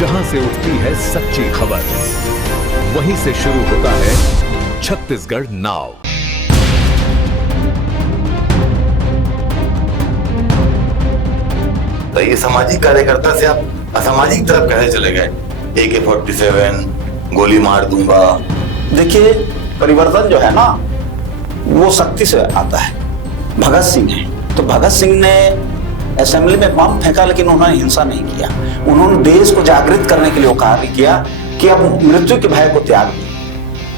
जहां से उठती है सच्ची खबर, वहीं से शुरू होता है छत्तीसगढ़ नाउ। तो ये सामाजिक कार्यकर्ता से आप असामाजिक तरफ कैसे चले गए? AK-47 गोली मार दूंगा। देखिए, परिवर्तन जो है ना वो शक्ति से आता है। भगत सिंह है तो भगत सिंह ने असेंबली में बम फेंका, लेकिन उन्होंने हिंसा नहीं किया। उन्होंने देश को जागृत करने के लिए कार्य किया कि अब मृत्यु के भय को त्याग दो,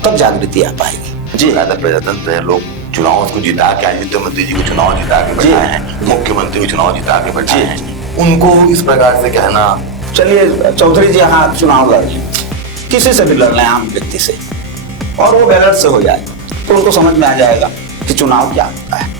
तब जागृति आ पाएगी। जी, प्रजातंत्र है, लोग चुनाव को जिता के, वित्त मंत्री जी को चुनाव जिता के बैठाए हैं, मुख्यमंत्री को चुनाव जिता के बैठाए हैं, उनको इस प्रकार से कहना। चलिए चौधरी जी यहाँ चुनाव लड़ लें, किसी से भी लड़ लें, आम व्यक्ति से, और वो बैलेट से हो जाए तो उनको समझ में आ जाएगा कि चुनाव क्या होता है।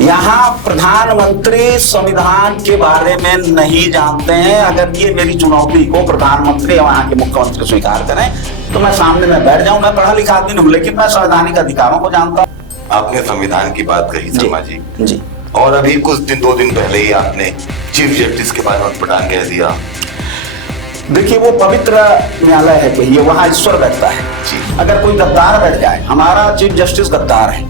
यहाँ प्रधानमंत्री संविधान के बारे में नहीं जानते हैं। अगर ये मेरी चुनौती को प्रधानमंत्री और वहाँ के मुख्यमंत्री स्वीकार करें तो मैं सामने में बैठ जाऊं। मैं पढ़ा लिखा आदमी नहीं हूं, लेकिन मैं संवैधानिक अधिकारों को जानता हूँ। आपने संविधान की बात कही शर्मा जी, जी, और अभी कुछ दिन 2 दिन पहले ही आपने चीफ जस्टिस के बारे में पटान कह दिया। देखिए, वो पवित्र न्यायालय है, कहिए, वहां ईश्वर बैठता है। अगर कोई गद्दार बैठ जाए, हमारा चीफ जस्टिस गद्दार है।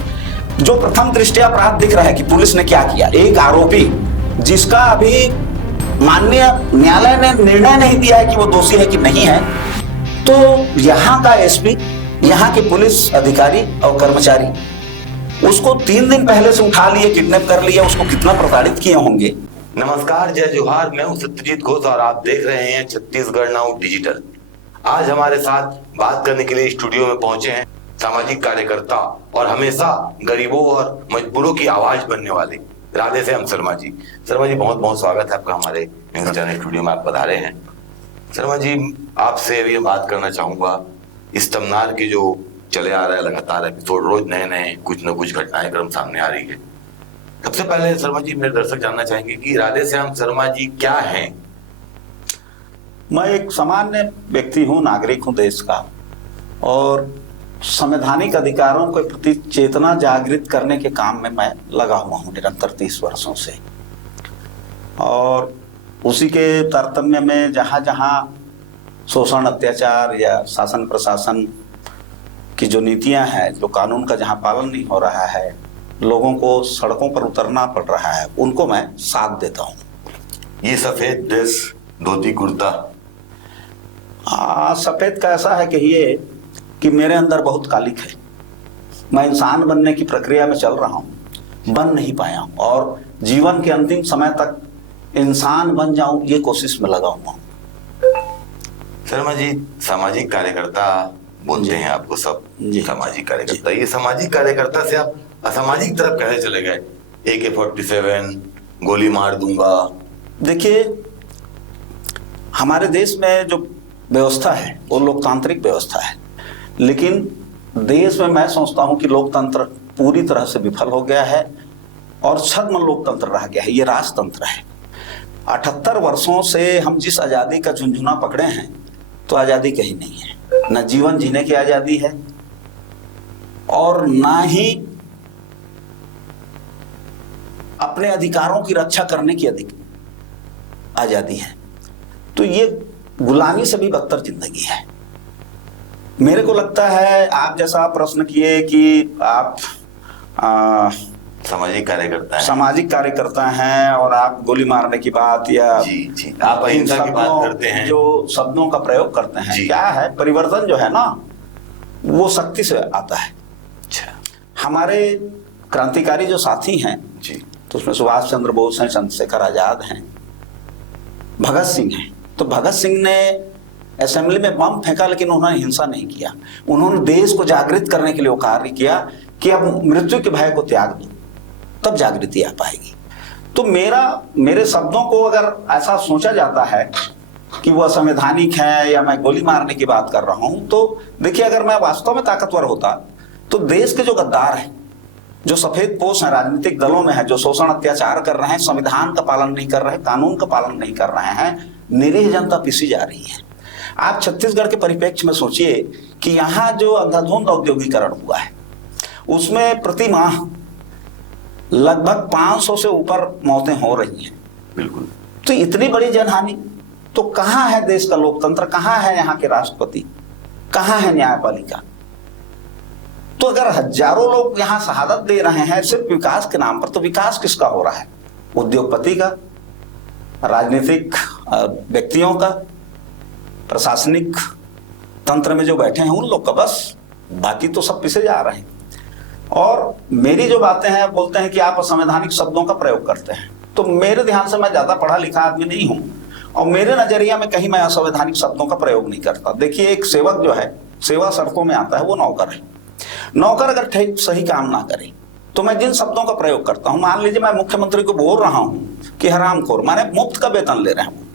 जो प्रथम दृष्टया अपराध दिख रहा है कि पुलिस ने क्या किया, एक आरोपी जिसका अभी माननीय न्यायालय ने निर्णय नहीं दिया है कि वो दोषी है कि नहीं है, तो यहाँ का एसपी, यहाँ के पुलिस अधिकारी और कर्मचारी उसको 3 दिन पहले से उठा लिए, किडनैप कर लिए, उसको कितना प्रताड़ित किए होंगे। नमस्कार, जय जोहार, मैं हूं सत्यजीत घोष और आप देख रहे हैं छत्तीसगढ़ नाउ डिजिटल। आज हमारे साथ बात करने के लिए स्टूडियो में पहुंचे हैं सामाजिक कार्यकर्ता और हमेशा गरीबों और मजबूरों की आवाज बनने वाले राधेश्याम शर्मा जी। शर्मा जी, बहुत बहुत स्वागत है आपका हमारे न्यूज चैनल स्टूडियो में, आप पधारे हैं। शर्मा जी, आपसे अभी बात करना चाहूंगा इस तमनार की जो चले आ रहा है लगातार एपिसोड, रोज नए नए कुछ न कुछ घटनाएं क्रम सामने आ रही है। सबसे पहले शर्मा जी, मेरे दर्शक जानना चाहेंगे कि राधेश्याम शर्मा जी क्या हैं? मैं एक सामान्य व्यक्ति हूँ, नागरिक हूँ देश का, और संवैधानिक अधिकारों के प्रति चेतना जागृत करने के काम में मैं लगा हुआ हूँ निरंतर 30 वर्षों से। और उसी के तारतम्य में जहाँ जहाँ शोषण, अत्याचार या शासन प्रशासन की जो नीतियां हैं, जो कानून का जहाँ पालन नहीं हो रहा है, लोगों को सड़कों पर उतरना पड़ रहा है, उनको मैं साथ देता हूँ। ये सफेद ड्रेस, धोती कुर्ता, सफेद का ऐसा है कहिए कि मेरे अंदर बहुत कालिक है। मैं इंसान बनने की प्रक्रिया में चल रहा हूँ, बन नहीं पाया हूँ, और जीवन के अंतिम समय तक इंसान बन जाऊं ये कोशिश में लगा हुआ हूँ। शर्मा जी, सामाजिक कार्यकर्ता बोलते हैं आपको सब, सामाजिक कार्यकर्ता। ये सामाजिक कार्यकर्ता से आप असामाजिक तरफ कैसे चले गए? AK-47 गोली मार दूंगा। देखिए, हमारे देश में जो व्यवस्था है वो लोकतांत्रिक व्यवस्था है, लेकिन देश में मैं सोचता हूं कि लोकतंत्र पूरी तरह से विफल हो गया है और छद्म लोकतंत्र रह गया है। ये राजतंत्र है। 78 वर्षों से हम जिस आजादी का झुंझुना पकड़े हैं, तो आजादी कहीं नहीं है। न जीवन जीने की आजादी है और ना ही अपने अधिकारों की रक्षा करने की आजादी है। तो ये गुलामी से भी बदतर जिंदगी है। मेरे को लगता है, आप जैसा प्रश्न किए कि आप सामाजिक कार्यकर्ता हैं और आप गोली मारने की बात या जी आप अहिंसा की बात करते हैं, जो शब्दों का प्रयोग करते हैं, क्या है, परिवर्तन जो है ना वो शक्ति से आता है। अच्छा, हमारे क्रांतिकारी जो साथी हैं जी, तो उसमें सुभाष चंद्र बोस हैं, चंद्रशेखर आजाद हैं, भगत सिंह हैं। तो भगत सिंह ने असेंबली में बम फेंका, लेकिन उन्होंने हिंसा नहीं किया। उन्होंने देश को जागृत करने के लिए कार्य किया कि अब मृत्यु के भय को त्याग दो, तब जागृति आ पाएगी। तो मेरे शब्दों को अगर ऐसा सोचा जाता है कि वह संवैधानिक है या मैं गोली मारने की बात कर रहा हूं, तो देखिए, अगर मैं वास्तव में ताकतवर होता तो देश के जो गद्दार हैं, जो सफेद पोश हैं, राजनीतिक दलों में है, जो शोषण अत्याचार कर रहे हैं, संविधान का पालन नहीं कर रहे, कानून का पालन नहीं कर रहे हैं, निरीह जनता पिसी जा रही है। आप छत्तीसगढ़ के परिप्रेक्ष्य में सोचिए कि यहाँ जो अंधाधुंध औद्योगिकरण हुआ है, उसमें प्रति माह लगभग 500 से ऊपर मौतें हो रही हैं। बिल्कुल। तो इतनी बड़ी जनहानि, तो कहां है देश का लोकतंत्र, कहां है यहाँ के राष्ट्रपति, कहां है न्यायपालिका? तो अगर हजारों लोग यहाँ शहादत दे रहे हैं सिर्फ विकास के नाम पर, तो विकास किसका हो रहा है? उद्योगपति का, राजनीतिक व्यक्तियों का, प्रशासनिक तंत्र में जो बैठे हैं उन लोग का, बस। बाकी तो सब पीछे जा रहे हैं। और मेरी जो बातें हैं, बोलते हैं कि आप असंवैधानिक शब्दों का प्रयोग करते हैं, तो मेरे ध्यान से मैं ज्यादा पढ़ा लिखा आदमी नहीं हूं और मेरे नजरिया में कहीं मैं असंवैधानिक शब्दों का प्रयोग नहीं करता। देखिए, एक सेवक जो है, सेवा सड़कों में आता है, वो नौकर है। नौकर अगर ठीक सही काम ना करे तो मैं जिन शब्दों का प्रयोग करता हूं, मान लीजिए मैं मुख्यमंत्री को बोल रहा हूं कि हरामखोर, माने मुफ्त का वेतन ले रहे हैं।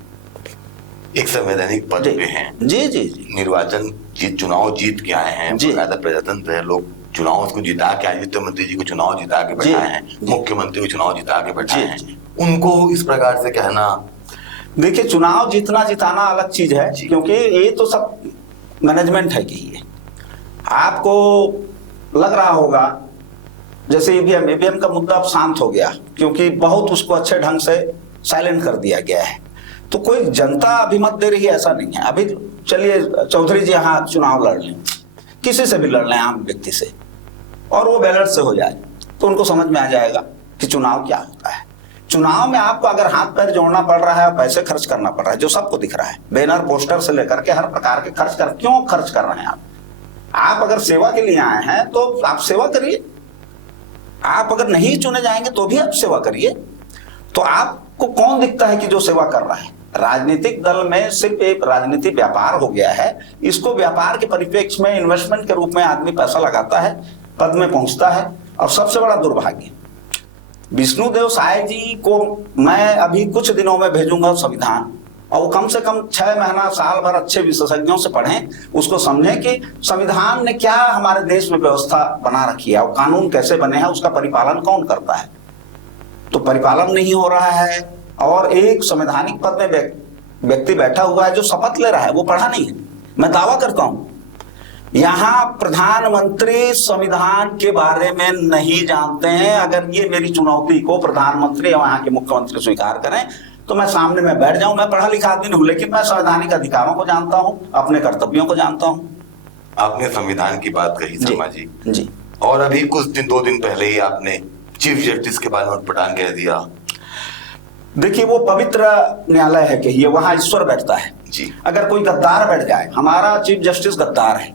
एक संवैधानिक पद पे हैं, जी जी जी, निर्वाचन चुनाव जीत के आए हैं, बकायदा प्रजातंत्र है, लोग चुनाव को जिता के आए, वित्त मंत्री जी को चुनाव जिता के बैठाए हैं, मुख्यमंत्री को चुनाव जिता के बैठाए हैं, उनको इस प्रकार से कहना। देखिए, चुनाव जीतना जिताना अलग चीज है, क्योंकि ये तो सब मैनेजमेंट है कि ये आपको लग रहा होगा जैसे ईवीएम का मुद्दा अब शांत हो गया, क्योंकि बहुत उसको अच्छे ढंग से साइलेंट कर दिया गया है, तो कोई जनता अभिमत दे रही है ऐसा नहीं है। अभी चलिए चौधरी जी यहाँ चुनाव लड़ लें, किसी से भी लड़ लें, आम व्यक्ति से, और वो बैलेट से हो जाए, तो उनको समझ में आ जाएगा कि चुनाव क्या होता है। चुनाव में आपको अगर हाथ पैर जोड़ना पड़ रहा है, पैसे खर्च करना पड़ रहा है, जो सबको दिख रहा है, बैनर पोस्टर से लेकर के हर प्रकार के क्यों खर्च कर रहे हैं आप अगर सेवा के लिए आए हैं तो आप सेवा करिए। आप अगर नहीं चुने जाएंगे तो भी आप सेवा करिए। तो आपको कौन दिखता है कि जो सेवा कर रहा है? राजनीतिक दल में सिर्फ एक राजनीतिक व्यापार हो गया है। इसको व्यापार के परिप्रेक्ष्य में इन्वेस्टमेंट के रूप में आदमी पैसा लगाता है, पद में पहुंचता है। और सबसे बड़ा दुर्भाग्य, विष्णुदेव साय जी को मैं अभी कुछ दिनों में भेजूंगा संविधान, और वो कम से कम 6 महीना साल भर अच्छे विशेषज्ञों से पढ़ें, उसको समझें कि संविधान ने क्या हमारे देश में व्यवस्था बना रखी है और कानून कैसे बने हैं, उसका परिपालन कौन करता है। तो परिपालन नहीं हो रहा है, और एक संवैधानिक पद में व्यक्ति बैठा हुआ है जो शपथ ले रहा है, वो पढ़ा नहीं है। मैं दावा करता हूं यहां प्रधानमंत्री संविधान के बारे में नहीं जानते हैं। अगर ये मेरी चुनौती को प्रधानमंत्री और यहाँ के मुख्यमंत्री स्वीकार करें तो मैं सामने में बैठ जाऊं। मैं पढ़ा लिखा आदमी नहीं हूं, लेकिन मैं संवैधानिक अधिकारों को जानता हूं, अपने कर्तव्यों को जानता हूं। आपने संविधान की बात कही शर्मा जी, जी, और अभी कुछ दिन 2 दिन पहले ही आपने चीफ जस्टिस के बारे में उटपटांग कह दिया। देखिए, वो पवित्र न्यायालय है कि ये वहां ईश्वर बैठता है जी। अगर कोई गद्दार बैठ जाए, हमारा चीफ जस्टिस गद्दार है।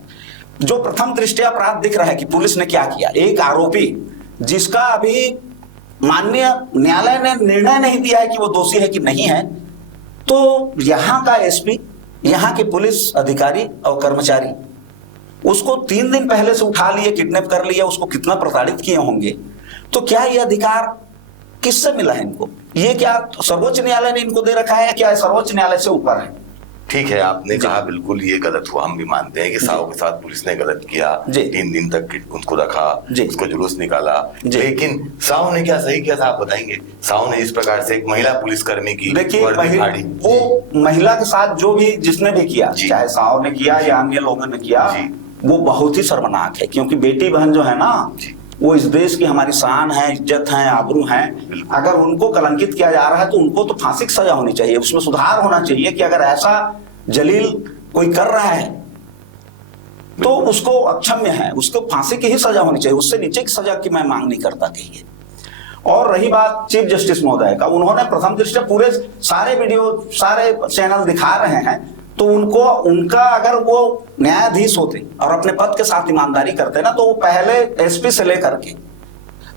जो प्रथम दृष्टया अपराध दिख रहा है कि पुलिस ने क्या किया, एक आरोपी जिसका अभी माननीय न्यायालय ने निर्णय नहीं दिया है कि वो दोषी है कि नहीं है, तो यहाँ का एसपी, यहाँ के पुलिस अधिकारी और कर्मचारी उसको 3 दिन पहले से उठा लिए, किडनैप कर लिया, उसको कितना प्रताड़ित किए होंगे। तो क्या ये अधिकार किससे मिला है इनको? ये क्या सर्वोच्च न्यायालय ने इनको दे रखा है, क्या सर्वोच्च न्यायालय से ऊपर है? ठीक है, आपने कहा बिल्कुल ये गलत हुआ, हम भी मानते हैं कि साहू के साथ पुलिस ने गलत किया। 3 दिन तक उनको रखा, उसको जुलूस निकाला, लेकिन साहू ने क्या सही किया था आप बताएंगे? साहू ने इस प्रकार से एक महिला पुलिसकर्मी की वो महिला के साथ जो भी जिसने भी किया, चाहे साहू ने किया या अन्य लोगों ने किया, वो बहुत ही शर्मनाक है। क्योंकि बेटी बहन जो है ना, वो इस देश की हमारी शान है, इज्जत है, आबरू है। अगर उनको कलंकित किया जा रहा है तो उनको तो फांसी की सजा होनी चाहिए, उसमें सुधार होना चाहिए कि अगर ऐसा जलील कोई कर रहा है तो उसको अक्षम्य है, उसको फांसी की ही सजा होनी चाहिए, उससे नीचे की सजा की मैं मांग नहीं करता कहिए। और रही बात चीफ जस्टिस महोदय का, उन्होंने प्रथम दृष्टया पूरे सारे वीडियो सारे चैनल दिखा रहे हैं, तो उनको उनका अगर वो न्यायाधीश होते और अपने पद के साथ ईमानदारी करते ना, तो वो पहले एसपी से लेकर के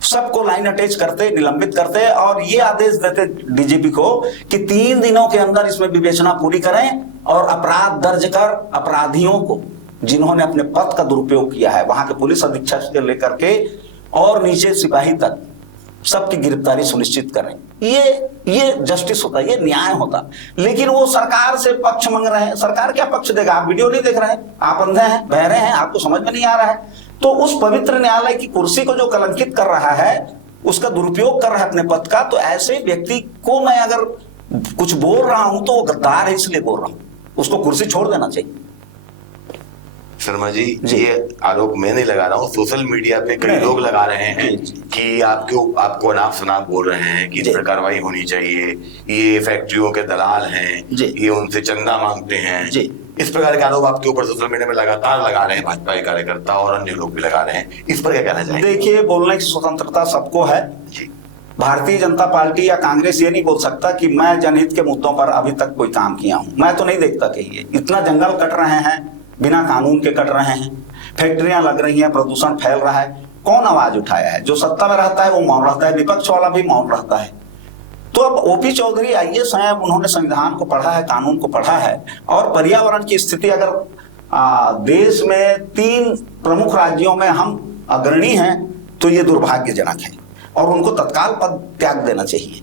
सबको लाइन अटैच करते, निलंबित करते और ये आदेश देते डीजीपी को कि 3 दिनों के अंदर इसमें विवेचना पूरी करें और अपराध दर्ज कर अपराधियों को, जिन्होंने अपने पद का दुरुपयोग किया है, वहां के पुलिस अधीक्षक से लेकर के और नीचे सिपाही तक सबकी गिरफ्तारी सुनिश्चित करें। ये जस्टिस होता, ये न्याय होता। लेकिन वो सरकार से पक्ष मांग रहे हैं। सरकार क्या पक्ष देगा? आप वीडियो नहीं देख रहे हैं, आप अंधे हैं, बहरे हैं, आपको समझ में नहीं आ रहा है। तो उस पवित्र न्यायालय की कुर्सी को जो कलंकित कर रहा है, उसका दुरुपयोग कर रहा है अपने पद का, तो ऐसे व्यक्ति को मैं अगर कुछ बोल रहा हूं तो वो गद्दार है इसलिए बोल रहा हूं, उसको कुर्सी छोड़ देना चाहिए। शर्मा जी, जी। ये आरोप मैं नहीं लगा रहा हूँ, सोशल मीडिया पे कई नहीं। लोग लगा रहे हैं जी। कि आपको अनाप शनाप बोल रहे हैं कि इस जी। पर कार्रवाई होनी चाहिए, ये फैक्ट्रियों के दलाल हैं, जी। ये उनसे चंदा मांगते हैं। जी। इस प्रकार के आरोप आपके ऊपर सोशल मीडिया में लगातार लगा रहे हैं भाजपा के कार्यकर्ता और अन्य लोग भी लगा रहे हैं, इस पर क्या कहना चाहेंगे? देखिए, बोलने की स्वतंत्रता सबको है। जी। भारतीय जनता पार्टी या कांग्रेस ये नहीं बोल सकता कि मैं जनहित के मुद्दों पर अभी तक कोई काम किया हूं। मैं तो नहीं देखता कि ये इतना जंगल कट रहे हैं, बिना कानून के कट रहे हैं, फैक्ट्रियां लग रही हैं, प्रदूषण फैल रहा है, कौन आवाज उठाया है? जो सत्ता में रहता है वो मौन रहता है, विपक्ष वाला भी मौन रहता है। तो अब ओपी चौधरी आईएएस हैं, उन्होंने संविधान को पढ़ा है, कानून को पढ़ा है, और पर्यावरण की स्थिति अगर देश में 3 प्रमुख राज्यों में हम अग्रणी हैं तो ये दुर्भाग्यजनक है और उनको तत्काल पद त्याग देना चाहिए,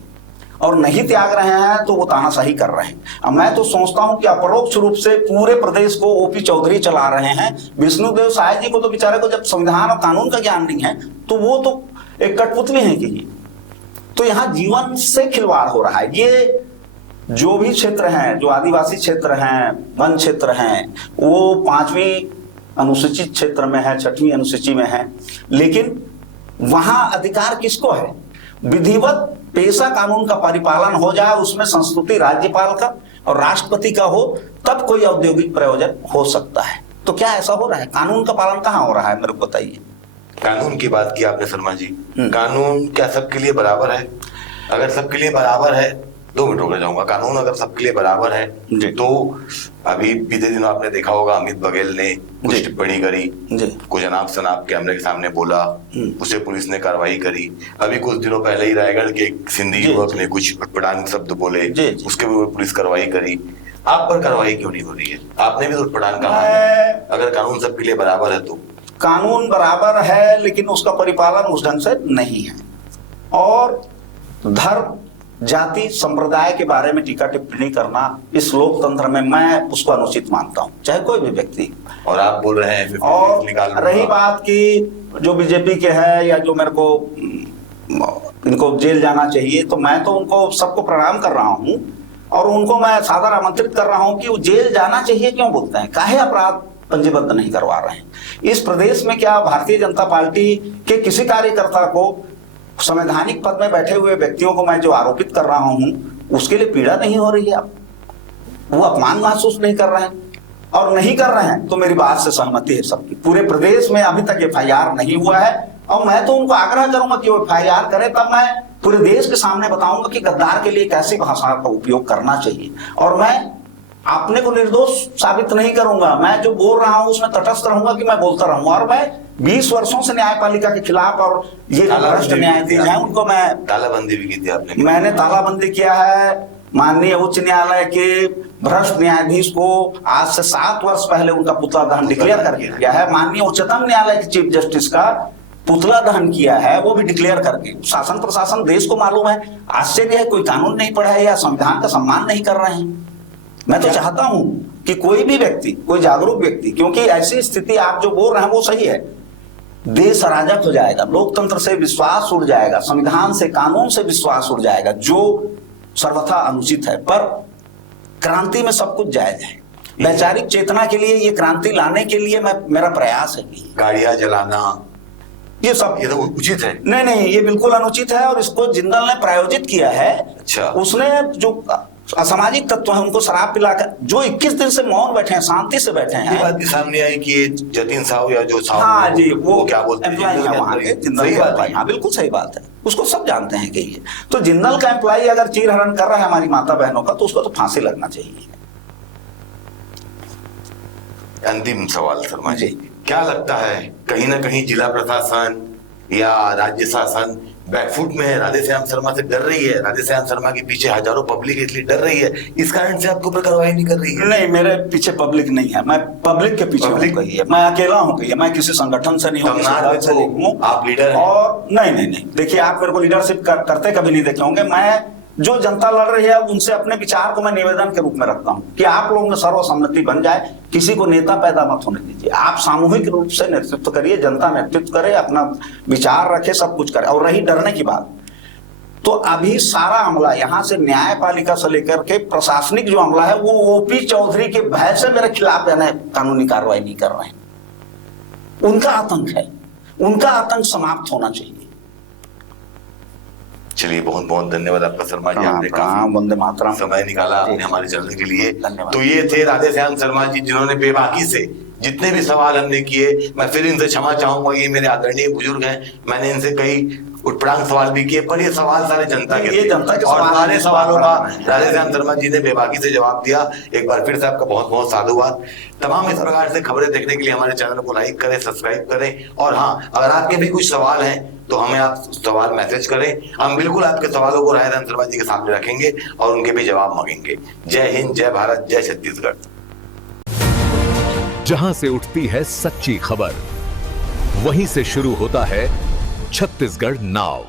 और नहीं त्याग रहे हैं तो वो तानाशाही कर रहे हैं। अब मैं तो सोचता हूं कि अपरोक्ष रूप से पूरे प्रदेश को ओपी चौधरी चला रहे हैं। विष्णुदेव साय जी को तो बेचारे को जब संविधान और कानून का ज्ञान नहीं है तो वो तो एक कठपुतली है कि ये तो यहाँ जीवन से खिलवाड़ हो रहा है। ये जो भी क्षेत्र हैं, जो आदिवासी क्षेत्र हैं, वन क्षेत्र हैं, वो 5वीं अनुसूचित क्षेत्र में है, 6वीं अनुसूची में है, लेकिन वहां अधिकार किसको है? विधिवत पेशा कानून का परिपालन हो जाए, उसमें संस्तुति राज्यपाल का और राष्ट्रपति का हो, तब कोई औद्योगिक प्रयोजन हो सकता है। तो क्या ऐसा हो रहा है? कानून का पालन कहाँ हो रहा है, मेरे को बताइए। कानून की बात की आपने शर्मा जी, कानून क्या सबके लिए बराबर है? अगर सबके लिए बराबर है, 2 मिनट रुक जाऊंगा, कानून अगर सबके लिए बराबर है तो अभी बीते दिनों आपने देखा होगा अमित बघेल ने कुछ टिप्पणी करी, कुछ अनाप शनाप कैमरे के सामने बोला, उसे पुलिस ने कार्रवाई करी। अभी कुछ दिनों पहले ही रायगढ़ के एक सिंधी युवक ने कुछ उटपटांग शब्द बोले, उसके भी पुलिस कार्रवाई करी। आप पर कार्रवाई क्यों नहीं हो रही है? आपने भी उटपटांग कहा है, अगर कानून सबके लिए बराबर है तो। कानून बराबर है लेकिन उसका परिपालन उस ढंग से नहीं है, और धर्म जाति संप्रदाय के बारे में टीका टिप्पणी करना इस लोकतंत्र में मैं उसको अनुचित मानता हूं, चाहे कोई भी व्यक्ति। और आप बोल रहे हैं और रही बात कि जो बीजेपी के हैं या जो मेरे को इनको जेल जाना चाहिए, तो मैं तो उनको सबको प्रणाम कर रहा हूं और उनको मैं सादर आमंत्रित कर रहा हूं कि वो जेल जाना चाहिए क्यों बोलते हैं, काहे अपराध पंजीबद्ध नहीं करवा रहे हैं? इस प्रदेश में क्या भारतीय जनता पार्टी के किसी कार्यकर्ता को, संवैधानिक पद में बैठे हुए व्यक्तियों को मैं जो आरोपित कर रहा हूं, उसके लिए पीड़ा नहीं हो रही है? अब वो अपमान महसूस नहीं कर रहे हैं, और नहीं कर रहे हैं तो मेरी बात से सहमति है सबकी। पूरे प्रदेश में अभी तक FIR नहीं हुआ है, और मैं तो उनको आग्रह करूंगा कि वो FIR करे, तब मैं पूरे देश के सामने बताऊंगा कि गद्दार के लिए कैसी भाषा का उपयोग करना चाहिए। और मैं अपने को निर्दोष साबित नहीं करूंगा, मैं जो बोल रहा हूं उसमें तटस्थ रहूंगा कि मैं बोलता रहूंगा। और मैं 20 वर्षों से न्यायपालिका के खिलाफ, और ये भ्रष्ट न्यायाधीश हैं उनको मैं तालाबंदी भी की थी आपने। मैंने तालाबंदी किया है। माननीय उच्च न्यायालय के भ्रष्ट न्यायाधीश को आज से 7 वर्ष पहले उनका पुतला दहन डिक्लेयर करके किया है। माननीय उच्चतम न्यायालय के चीफ जस्टिस का पुतला दहन किया है, वो भी डिक्लेयर करके। शासन प्रशासन देश को मालूम है। आश्चर्य है कोई कानून नहीं पढ़ा है या संविधान का सम्मान नहीं कर रहे हैं। मैं तो चाहता हूं कि कोई भी व्यक्ति, कोई जागरूक व्यक्ति, क्योंकि ऐसी स्थिति आप जो बोल रहे हैं वो सही है, देश अराजक हो जाएगा, लोकतंत्र से विश्वास उड़ जाएगा, संविधान से, कानून से विश्वास उड़ जाएगा, जो सर्वथा अनुचित है। पर क्रांति में सब कुछ जायज है। वैचारिक चेतना के लिए, ये क्रांति लाने के लिए मेरा प्रयास है कि गाड़ियां जलाना ये सब ये तो उचित है? नहीं, ये बिल्कुल अनुचित है, और इसको जिंदल ने प्रायोजित किया है। अच्छा। उसने जो असामाजिक तत्व है उनको शराब पिलाकर, जो 21 दिन से मौन बैठे हैं, शांति से बैठे हैं। ये बात भी सामने आई कि जतिन साहू या जो साहू, हाँ जी, वो क्या बोलते हैं, वहां के जिंदल का एम्प्लॉय। हाँ बिल्कुल सही बात है, उसको सब जानते हैं कि ये तो जिंदल का एम्प्लॉय अगर चीरहरण कर रहा है हमारी माता बहनों का, तो उसको तो फांसी लगना चाहिए। अंतिम सवाल शर्मा जी, क्या लगता है कहीं ना कहीं जिला प्रशासन या राज्य शासन बैकफुट में है? राधेश्याम शर्मा से डर रही है, राधेश्याम शर्मा के पीछे हजारों पब्लिक इसलिए डर रही है, इस कारण से आपके ऊपर कार्रवाई नहीं कर रही है? नहीं, मेरे पीछे पब्लिक नहीं है, मैं पब्लिक के पीछे हूं कही है। मैं अकेला हूं कही है, मैं किसी संगठन से नहीं हूं। आप लीडर हैं? और नहीं, देखिए, आप मेरे को लीडरशिप करते कभी नहीं देखे होंगे। मैं जो जनता लड़ रही है उनसे अपने विचार को मैं निवेदन के रूप में रखता हूं कि आप लोगों में सर्वसम्मति बन जाए, किसी को नेता पैदा मत होने दीजिए, आप सामूहिक रूप से नेतृत्व करिए, जनता नेतृत्व करे, अपना विचार रखे, सब कुछ करे। और रही डरने की बात, तो अभी सारा अमला यहां से न्यायपालिका से लेकर के प्रशासनिक जो अमला है वो ओपी चौधरी के भय से मेरे खिलाफ कानूनी कार्रवाई नहीं कर रहे हैं। उनका आतंक है, उनका आतंक समाप्त होना चाहिए। चलिए, बहुत बहुत धन्यवाद आपका शर्मा जी, आपने प्रणाम, वंदे मातरम। समय निकाला आपने हमारे चैनल के लिए। धन्यवाद। तो ये थे राधे श्याम शर्मा जी, जिन्होंने बेबाकी से जितने भी सवाल हमने किए, मैं फिर इनसे क्षमा चाहूंगा, ये मेरे आदरणीय बुजुर्ग हैं, मैंने इनसे कई उटपटांग सवाल भी किए, पर ये सवाल सारे जनता के ये थे जनता के और सवाल सारे हैं। सवालों का राधे श्याम शर्मा जी ने बेबाकी से जवाब दिया। एक बार फिर से आपका बहुत बहुत साधुवाद। तमाम इस प्रकार से खबरें देखने के लिए हमारे चैनल को लाइक करें, सब्सक्राइब करें, और हाँ, अगर आपके भी कुछ सवाल हैं तो हमें आप सवाल मैसेज करें, हम बिल्कुल आपके सवालों को राधे श्याम शर्मा जी के सामने रखेंगे और उनके भी जवाब मांगेंगे। जय हिंद, जय भारत, जय छत्तीसगढ़। जहां से उठती है सच्ची खबर, वहीं से शुरू होता है छत्तीसगढ़ नाव।